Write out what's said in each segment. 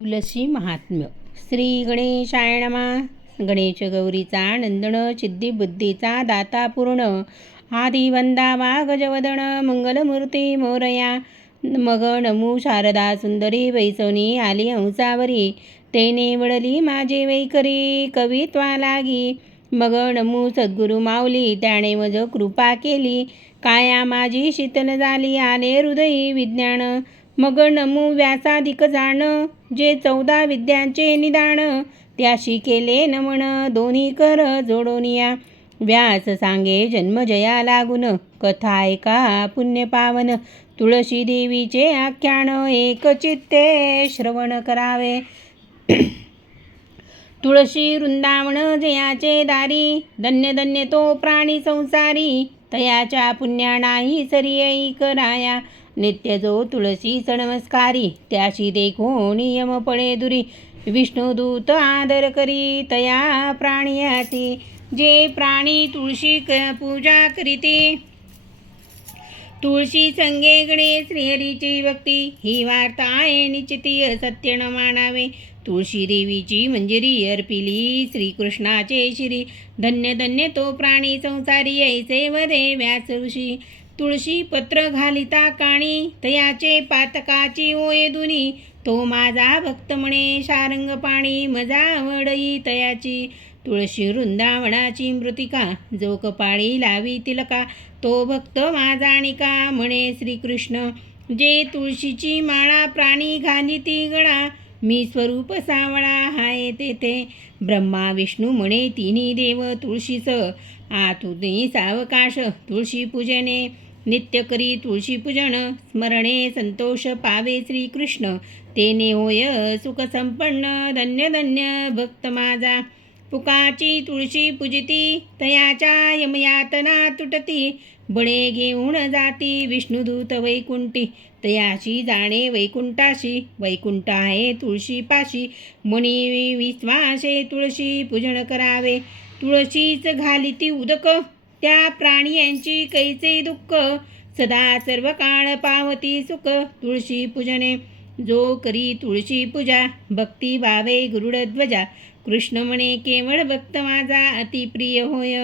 तुलसी महात्म्य. श्री गणेशाय नमा. गणेश गौरीचा नंदन सिद्धी बुद्धीचा दाता पूर्ण. आदिवंदा गजवदन मंगलमूर्ती मोरया. मग नमू शारदा सुंदरी वैसोनी आली हंसावरी. तेने वळली माझे वैकरी कवित्वा लागी. मग नमू सद्गुरु माऊली त्याने मज कृपा केली. काया माझी शीतल झाली आले हृदयी विज्ञान. मग नमू व्यासाधिक जाण जे चौदा विद्यांचे निदान त्याशी केले नमन दोन्ही कर जोडोनिया. व्यास सांगे जन्मजया लागून कथा ऐका पुण्य पावन. तुळशी देवीचे आख्यान एक चित्ते श्रवण करावे. तुळशी वृंदावन जयाचे दारी धन्य धन्य तो प्राणी संसारी. तयाच्या पुण्या नाही सरी ऐक राया. नित्य जो तुळशी नमस्कारी त्याशी देखो नियम पळे दुरी विष्णुदूत आदर करी तया प्राणियासी जे प्राणी तुळशी क पूजा करीती. तुळशी संगे गणेश श्रीहरीची भक्ती ही वार्ता आहे निश्चिती सत्य न मानावे. तुळशी देवीची मंजिरी अर्पिली श्रीकृष्णाचे श्री. धन्य धन्य तो प्राणी संसारी ऐसे वरे व्यास ऋषी तुळशी पत्र घालिता काणी तयाचे पातकाची ओये दुनी. तो माझा भक्त म्हणे शारंग पाणी मजा आवडई तयाची. तुळशी वृंदावनाची मृतिका जो कपाळी लावी तिलका. तो भक्त माझा निका म्हणे श्रीकृष्ण. जे तुळशीची माळा प्राणी घालिती गळा मी स्वरूप सावळा हाय तेथे. ब्रह्मा विष्णू म्हणे तिन्ही देव तुळशीचं आतुनी सावकाश तुळशी पूजने. नित्य करी तुळशी पूजन स्मरणे संतोष पावे श्रीकृष्ण. तेने होय सुख संपन्न धन्य धन्य भक्त माझा. पुकाची तुळशी पूजिती तयाच्या यमयातना तुटती. बळे घेऊन जाती विष्णुदूत वैकुंठी. तयाशी जाणे वैकुंठाशी वैकुंठ आहे तुळशीपाशी. मणी विश्वासे तुळशी पूजन करावे. तुळशीच घालिती उदक त्या प्राणी यांची कैचे दुःख? सदा सर्व काळ पावती सुख तुळशी पूजने. जो करी तुळशी पूजा भक्ती भावे गुरुडध्वजा. कृष्ण म्हणे केवळ भक्त माझा अतिप्रिय होय.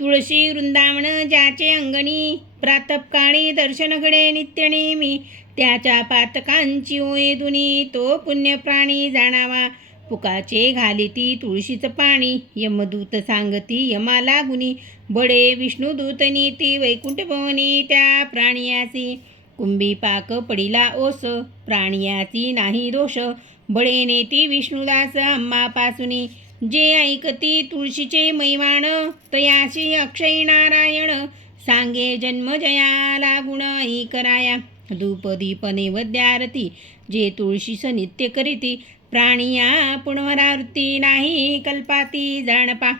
तुळशी वृंदावन ज्याचे अंगणी प्रातपकाळी दर्शन घडे नित्य नेहमी. त्याच्या पातकांची होय दुनी तो पुण्य प्राणी जाणावा. पुकाचे घालिती तुळशीचं पाणी यमदूत सांगती यमा लागुनी बडे विष्णुदूत नीती वैकुंठ भवनी त्या प्राणियासी. कुंभी पाक पडिला ओस प्राणियाची नाही दोष. बळे नेती विष्णुदास अम्मापासुनी. जे ऐकती तुळशीचे मैवाण तयाशी अक्षय नारायण. सांगे जन्म जन्मजया लागुण कराया. धूप दीप नैवद्यारती. जे तुळशीस नित्य करीती प्राणिया पुनरावृत्ती नाही कल्पाती जाणपा.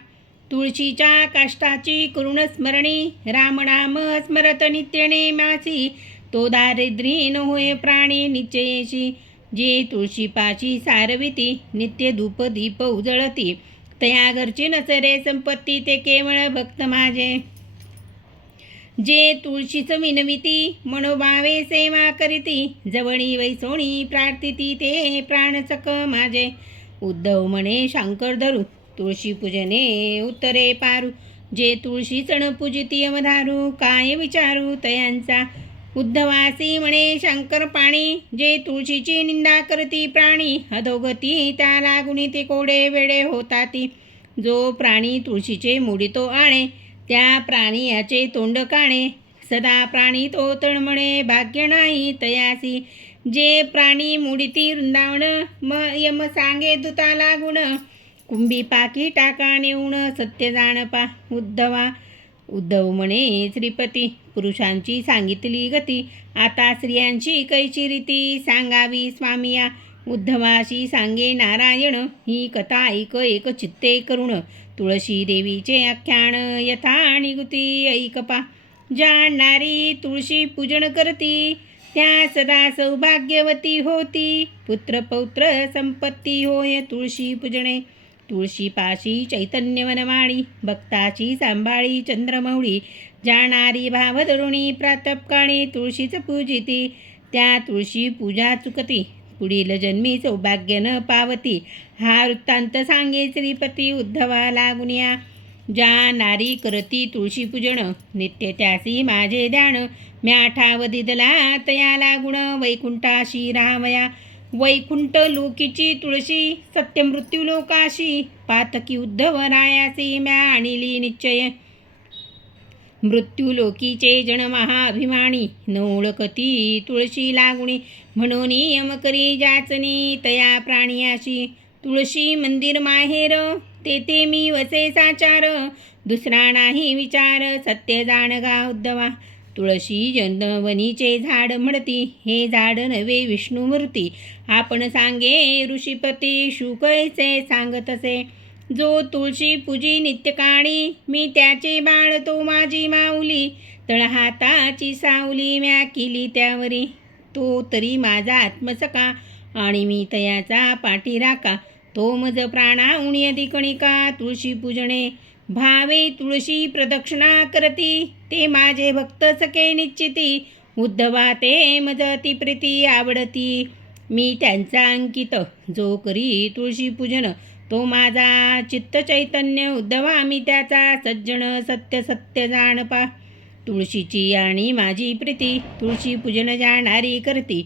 तुळशीच्या काष्टाची करुण स्मरणी रामनाम स्मरत नित्यने मासी तो दारिद्र्यीन होय प्राणी निश्चयेशी जे तुळशीपाची सारविती नित्य धूप दीप उजळती. तया घरची नसरे संपत्ती ते केवळ भक्त माझे. जे तुळशीच विनविती मनोभावे सेवा करीती जवळी वैसोणी प्रार्थिती ते प्राणचक माझे. उद्धव म्हणे शंकर धरू तुळशी पूजने उत्तरे पारू. जे तुळशी चण पूजिती अवधारू काय विचारू तयांचा. उद्धवासी म्हणे शंकर पाणी जे तुळशीची निंदा करती प्राणी अधोगती त्या लागुनी ते कोडे वेडे होताती. जो प्राणी तुळशीचे मुडितो आणे त्या प्राणी याचे तोंड काणे. सदा प्राणी तो तळमळे भाग्य नाही तयासी. जे प्राणी मुडीती वृंदावन म यम सांगे दुता गुण. कुंभी पाकी टाका नेऊन सत्य जाणपा उद्धवा. उद्धव म्हणे श्रीपती पुरुषांची सांगितली गती. आता स्त्रियांची कैची रीती सांगावी स्वामिया. उद्धवाशी सांगे नारायण ही कथा ऐक एक चित्ते करुण. तुळशी देवीचे आख्यान यथा आणि गुती ऐकपा. जाणणारी तुळशी पूजन करती त्या सदा सौभाग्यवती होती. पुत्र पौत्र संपत्ती होय तुळशी पूजने. तुळशीपाशी चैतन्य वनवाणी भक्ताची सांभाळी चंद्रमौळी. जाणारी भावधरुणी प्रातपकाळी तुळशीच पूजिती त्या तुळशी पूजा चुकती. पुढील जन्मी सौभाग्य न पावती. हा वृत्तांत सांगे श्रीपती उद्धवा लागुनिया ज्या नारी करती तुळशी पूजन नित्य त्यासी माझे ध्यान. म्या ठाव दिदला तया लागुण वैकुंठाशी रामया वैकुंठ लोकीची तुळशी सत्यमृत्यू लोकाशी. पातकी उद्धव रायासी म्या आणिली निश्चय. मृत्यूलोकीचे जण महाभिमानी महाअभिमानी तुळशी लागुणी म्हणून यम करी जाचनी तया प्राणियाशी तुळशी मंदिर माहेर तेथे मी वसे साचार दुसरा नाही विचार सत्य जाणगा उद्धवा. तुळशी जनवनीचे झाड म्हणती हे झाड नवे विष्णुमूर्ती. आपण सांगे ऋषीपती शुकैसे सांगतसे जो तुळशी पूजी नित्यकाळी मी त्याचे बाळ तो माझी माऊली तळहाताची सावली म्या केली त्यावरी. तो तरी माझा आत्मसका आणि मी तयाचा पाठीराका तो मज प्राणा उणी कणिका तुळशी पूजणे भावे तुळशी प्रदक्षिणा करती. ते माझे भक्त सखे निश्चिती उद्धवा ते मज ती प्रीती आवडती. मी त्यांचा अंकित जो करी तुळशी पूजन तो माझा चित्त चैतन्य उद्धवा मी त्याचा सज्जन सत्य सत्य जाणपा. तुळशीची आणि माझी प्रीती तुळशी पूजन जाणारी करती.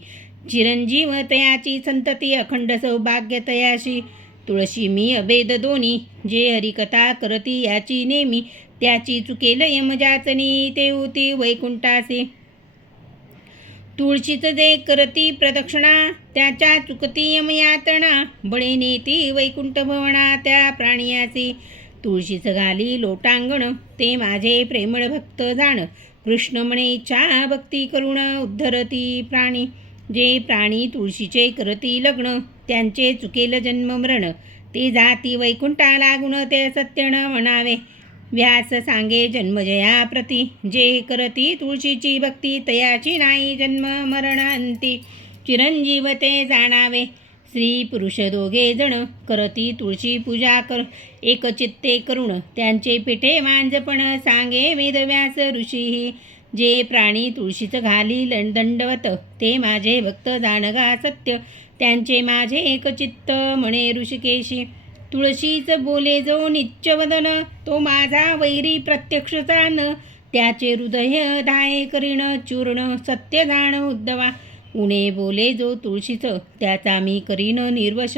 चिरंजीव तयाची संतती अखंड सौभाग्य तयाशी. तुळशी मी अभेद दोन्ही जे हरिकथा करती याची नेमी. त्याची चुकेल यमजाचनी ते होती वैकुंठासे. तुळशीचं जे करती प्रदक्षिणा त्याच्या चुकती यमयातना बळे नेती वैकुंठ भवना त्या प्राणियाची तुळशीचं घाली लोटांगण ते माझे प्रेमळ भक्त जाण. कृष्ण म्हणे इच्छा भक्ती करुण उद्धरती प्राणी. जे प्राणी तुळशीचे करती लग्न त्यांचे चुकेल जन्म मरण. ते जाती वैकुंठा लागुण ते सत्यण म्हणावे. व्यास सांगे जन्मजया प्रती जे करती तुळशीची भक्ती तयाची नाही जन्म मरण अंती चिरंजीव ते जाणावे. स्त्री पुरुष दोघे जण करती तुळशी पूजा कर. एकचित्ते करुण त्यांचे पिठे मांजपण सांगे वेदव्यास ऋषी जे प्राणी तुळशीचं घाली दंडवत ते माझे भक्त जाणगा सत्य. त्यांचे माझे एकचित्त म्हणे ऋषिकेशी. तुळशीच बोले जो नित्यवदन तो माझा वैरी प्रत्यक्ष जाण त्याचे हृदय धाये करीण चूर्ण सत्य जाण उद्धवा. उणे बोले जो तुळशीचं त्याचा मी करीन निर्वश.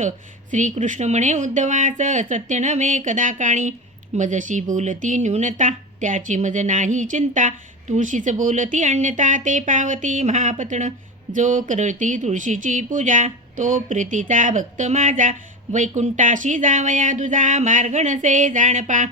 श्रीकृष्ण म्हणे उद्धवाच सत्य नव्हे कदा काणी. मजशी बोलती न्यूनता त्याची मज नाही चिंता. तुळशीचं बोलती अन्यता ते पावती महापतण जो करती तुळशीची पूजा तो प्रीतीचा भक्त माझा. वैकुंठाशी जावया तुझा मार्ग नसे जाणपा.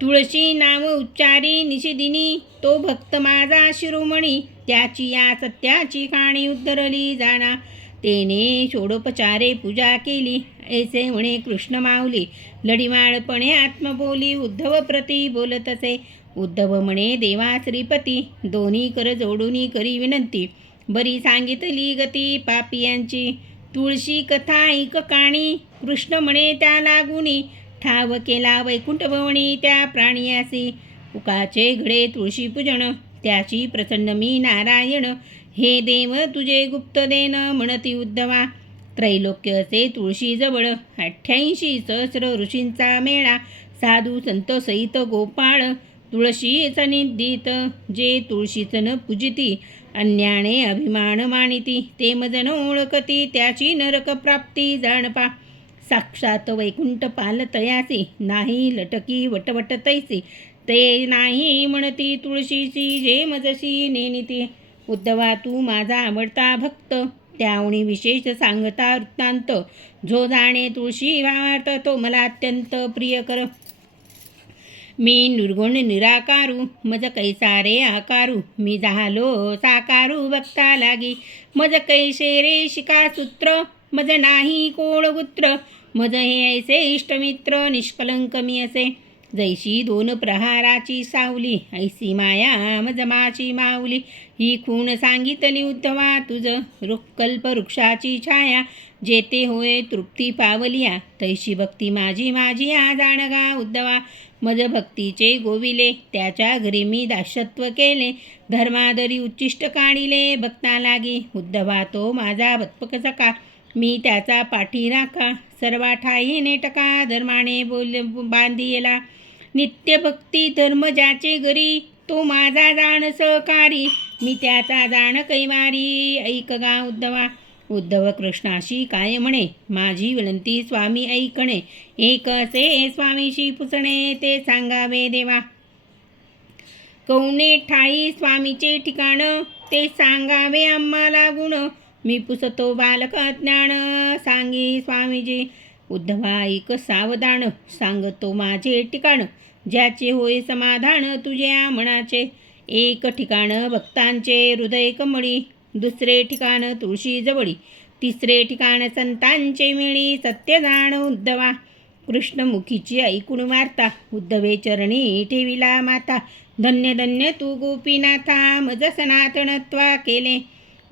तुळशी नाव उच्चारी निशिदिनी तो भक्त माझा शिरोमणी त्याची या सत्याची खाणी उद्धरली जाणा. तेने षोडोपचारे पूजा केली ऐसे म्हणे कृष्ण माऊली. लढीवाळपणे आत्मबोली उद्धव प्रती बोलत असे. उद्धव म्हणे देवा श्रीपती दोन्ही कर जोडूनी करी विनंती. बरी सांगितली गती पापियांची तुळशी कथा ऐक काणी. कृष्ण म्हणे त्या लागुनी. ठाव केला वैकुंठ भवणी त्या प्राणियासी. उकाचे घडे तुळशी पूजन. त्याची प्रसन्न मी नारायण. हे देव तुझे गुप्त देन म्हणती उद्धवा. त्रैलोक्यचे तुळशी जवळ. अठ्ठ्याऐंशी सहस्र ऋषींचा मेळा. साधू संत सहित गोपाळ. तुळशी सनिधित जे तुळशीचं न पूजिती अन्याने अभिमान मानिती ते मजन ओळखती त्याची नरक प्राप्ती जाणपा. साक्षात वैकुंठ पालतयासी नाही लटकी वटवट तैसी ते नाही म्हणती तुळशीची जे मजशी नेनिती उद्धवा तू माझा आवडता भक्त त्यावणी विशेष सांगता वृत्तांत. जो जाणे तुळशी भावार्थ तो मला अत्यंत प्रिय कर. मी निर्गुण निराकारू मज कैसा रे आकारू मी झालो साकारू बघता लागी मज कैसे रे शिका सूत्र मज नाही कोळगुत्र मज हे ऐसे इष्टमित्र निष्कलंक मी असे जैशी दोन प्रहाराची सावली ऐसी माया मज माची माऊली ही खूण सांगितली उद्धवा तुझ रुक्कल्प वृक्षाची छाया जेते होय तृप्ती पावलिया. तैशी भक्ती माझी माझी आ जाणगा उद्धवा. मज भक्तीचे गोविले त्याच्या घरी मी दासत्व केले. धर्मादरी उच्चिष्ट काढिले भक्ता लागी. उद्धवा तो माझा भत्पक सका मी त्याचा पाठी राखा. सर्वा ठाई नेटका धर्माने बोल बांधियला. नित्य भक्ती धर्म ज्याचे घरी. तो माझा जाण सहकारी. मी त्याचा जाण कैवारी. ऐक गा उद्धवा. उद्धव कृष्णाशी काय म्हणे? माझी विनंती स्वामी ऐकणे. एक असे स्वामीशी पुसणे ते सांगावे देवा. कौने ठाई स्वामीचे ठिकाण? ते सांगावे आम्हाला गुण. मी पुसतो बालक ज्ञान सांगी स्वामीजी. उद्धवा ऐक सावधान सांगतो माझे ठिकाण. ज्याचे होय समाधान तुझ्या मनाचे. एक ठिकाण भक्तांचे हृदय कमळी दुसरे ठिकाण तुळशी जवळी तिसरे ठिकाण संतांचे मिळी सत्य उद्धवा. कृष्णमुखीची ऐकून वार्ता उद्धवे चरणी ठेविला माता धन्य धन्य तू गोपीनाथा मज सनातनत्वा केले.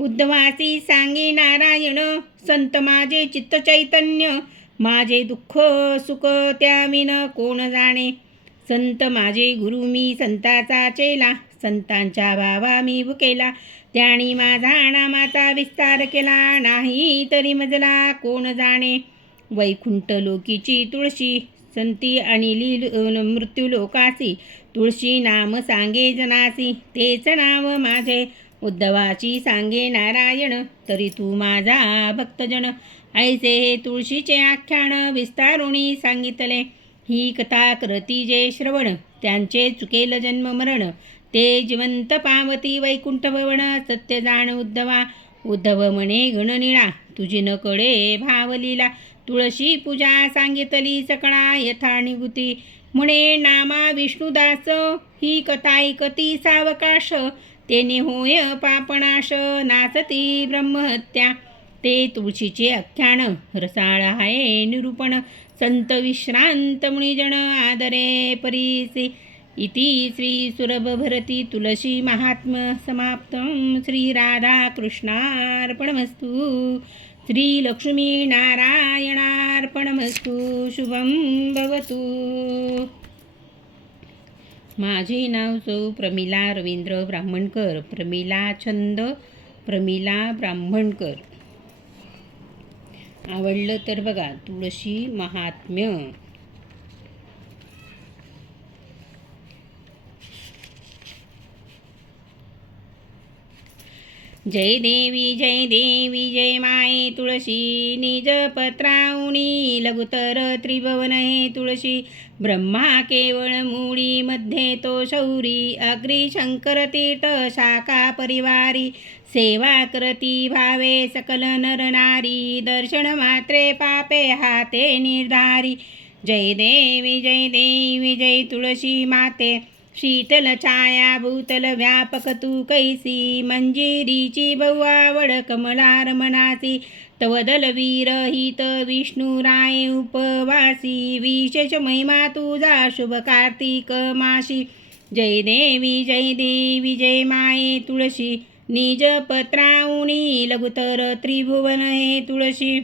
उद्धवासी सांगे नारायण संत माझे चित्त चैतन्य. माझे दुःख सुख त्या विन कोण जाणे? संत माझे गुरु मी संताचा चेला संतांच्या भावा मी भुकेला. त्यानी माझा नामाचा विस्तार केला नाही तरी मजला कोण जाणे? वैकुंठ लोकीची तुळशी संती आणि लील मृत्यू लोकासी. तुळशी नाम सांगे जनासी तेच नाव माझे. उद्धवाची सांगे नारायण तरी तू माझा भक्तजन. ऐसे हे तुळशीचे आख्यान विस्तारुणी सांगितले. ही कथा करती जे श्रवण त्यांचे चुकेल जन्म मरण. ते जिवंत पावती वैकुंठ भवन सत्य जाण उद्धवा. उद्धव म्हणे गणनिळा तुझी न कळे भावलीला. तुळशी पूजा सांगितली सकळा यथा निगुती म्हणे नामा विष्णुदास ही कथा ऐकती सावकाश. तेने होय पापणाश नाचती ब्रह्महत्या. ते तुळशीचे आख्यान रसाळ आहे निरूपण. संत विश्रांत मुनिजन आदरे परीसे. इति श्री सुरभ भरती तुलसी महात्म समाप्तं. श्री राधा कृष्णार्पणमस्तु श्री लक्ष्मी नारायणार्पणमस्तु. शुभं भवतु. माझे नाव सौ प्रमिला रवींद्र ब्राह्मणकर. प्रमिला छंद प्रमिला ब्राह्मणकर. आवडलं तर बघा तुळशी महात्म्य. जय देवी जय देवी जय माये तुळशी निज पत्राउणी लघुतर त्रिभुवन हे तुळशी ब्रह्मा केवळ मूळी मध्ये तो शौरी अग्री शंकर तीर्थ शाखा परिवारी सेवा करती भावे सकल नर नारी दर्शन मात्रे पापे हाते निर्धारी. जय देवी जय देवी जय तुळशी माते. शीतल छाया भूतल व्यापक तू कैसी? मंजिरीची बहुआवड कमलार मनासी. तवदल वीरहित विष्णुराय उपवासी. विशेष महिमा तुझा शुभ कार्तिक माशी. जय देवी जय देवी जय माये तुळशी. निज पत्राउणी लघुतर त्रिभुवन हे तुळशी.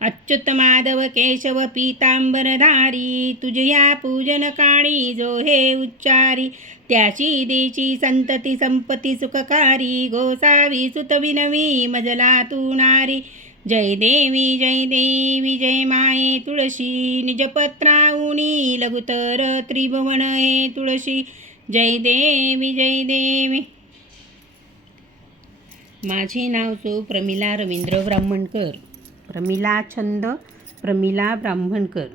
अच्युत माधव केशव पीतांबरधारी तुझ्या पूजन काणी जो हे उच्चारी त्याची देची संतती संपती सुखकारी गोसावी सुत विनवी मजला तू नारी जय देवी जय देवी जय माये तुळशी निजपत्राऊनी लघुतर त्रिभुवन हे तुळशी जय देवी जय देवी माझे नाव सो प्रमिला रवींद्र ब्राह्मणकर प्रमिला छंद प्रमिला ब्राह्मणकर.